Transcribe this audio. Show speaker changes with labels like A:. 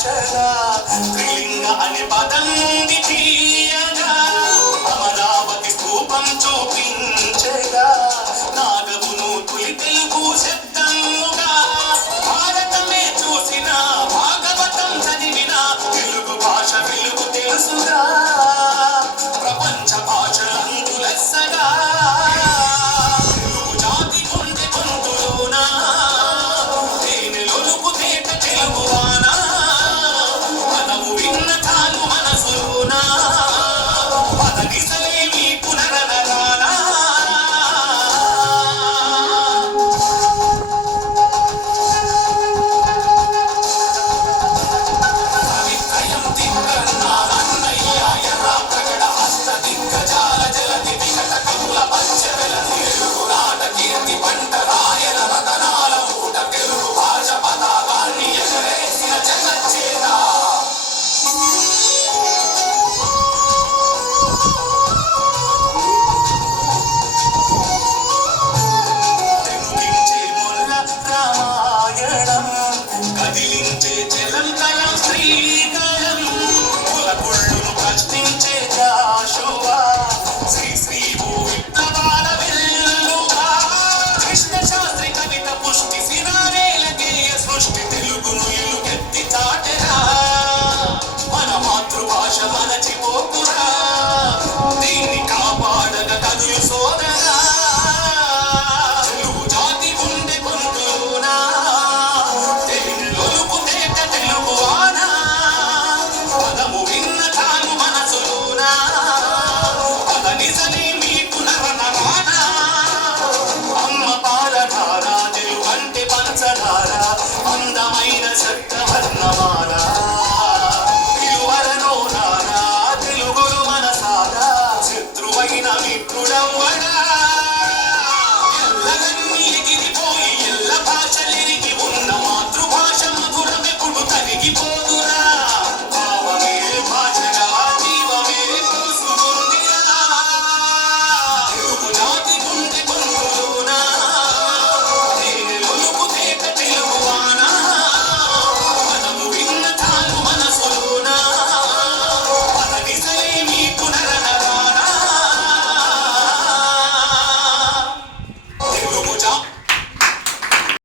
A: భాషణ త్రిలింగ అనే పదం